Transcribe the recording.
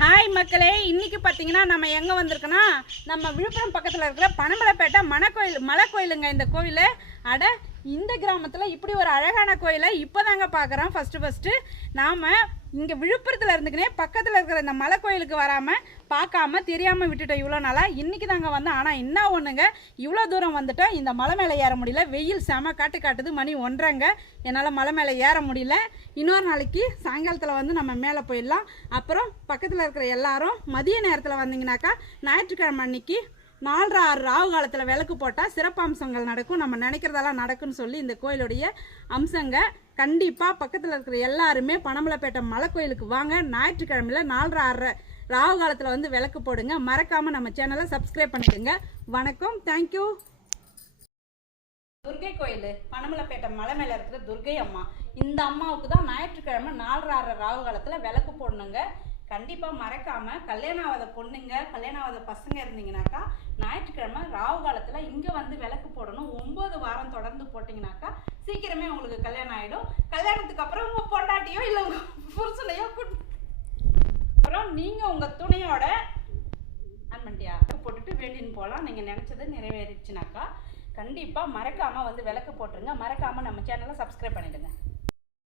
Hi மக்களே, இன்னைக்கு பார்த்தீங்கன்னா நம்ம எங்கே வந்திருக்கோன்னா நம்ம விழுப்புரம் பக்கத்தில் இருக்கிற பனமலைப்பேட்டை மலை கோயிலுங்க. இந்த கோவில் அட இந்த கிராமத்தில் இப்படி ஒரு அழகான கோயிலை இப்போ தாங்க பார்க்குறோம். ஃபஸ்ட்டு நாம் இங்கே விழுப்புரத்தில் இருந்துக்கினே பக்கத்தில் இருக்கிற இந்த மலை கோயிலுக்கு வராமல் பார்க்காம தெரியாமல் விட்டுட்டோம் இவ்வளோ நாளாக. இன்றைக்கி தாங்க வந்தோம். ஆனால் என்ன ஒன்றுங்க, இவ்வளோ தூரம் வந்துட்டோம், இந்த மலை மேலே ஏற முடியல. வெயில் செம காட்டுது, மணி 1:30ங்க. என்னால் மலை மேலே ஏற முடியல. இன்னொரு நாளைக்கு சாயங்காலத்தில் வந்து நம்ம மேலே போயிடலாம். அப்புறம் பக்கத்தில் இருக்கிற எல்லாரும் மதிய நேரத்தில் வந்தீங்கன்னாக்கா ஞாயிற்றுக்கிழமை அன்னைக்கு 4:30 ராவு காலத்தில் விளக்கு போட்டால் சிறப்பம்சங்கள் நடக்கும், நம்ம நினைக்கிறதெல்லாம் நடக்கும்னு சொல்லி இந்த கோயிலுடைய அம்சங்க. கண்டிப்பாக பக்கத்தில் இருக்கிற எல்லாருமே பனமலைப்பேட்டை மலை கோயிலுக்கு வாங்க. ஞாயிற்றுக்கிழமையில் 4:30 ராவு காலத்தில் வந்து விளக்கு போடுங்க. மறக்காமல் நம்ம சேனலை சப்ஸ்கிரைப் பண்ணிடுங்க. வணக்கம், தேங்க்யூ. துர்கை கோயில் பனமலைப்பேட்டை மலை மேலே இருக்கிற துர்கை அம்மா. இந்த அம்மாவுக்கு தான் ஞாயிற்றுக்கிழமை 4:30 ராவு காலத்தில் விளக்கு போடணுங்க. கண்டிப்பாக மறக்காமல் கல்யாணம் ஆகாத பொண்ணுங்க, கல்யாணம் ஆகாத பசங்க இருந்தீங்கன்னாக்கா ஞாயிற்றுக்கிழமை ராவு காலத்தில் இங்கே வந்து விளக்கு போடணும். 9 வாரம் தொடர்ந்து போட்டிங்கனாக்கா சீக்கிரமே உங்களுக்கு கல்யாணம் ஆகிடும். கல்யாணத்துக்கு அப்புறம் உங்கள் பொண்டாட்டியோ இல்லை உங்கள் புருஷனையோ அப்புறம் நீங்கள் உங்கள் துணையோட அன்மண்டியா போட்டுட்டு வேண்டின்னு போகலாம். நீங்கள் நினச்சது நிறைவேறிச்சுனாக்கா கண்டிப்பாக மறக்காமல் வந்து விளக்கு போட்டுருங்க. மறக்காமல் நம்ம சேனலை சப்ஸ்கிரைப் பண்ணிவிடுங்க.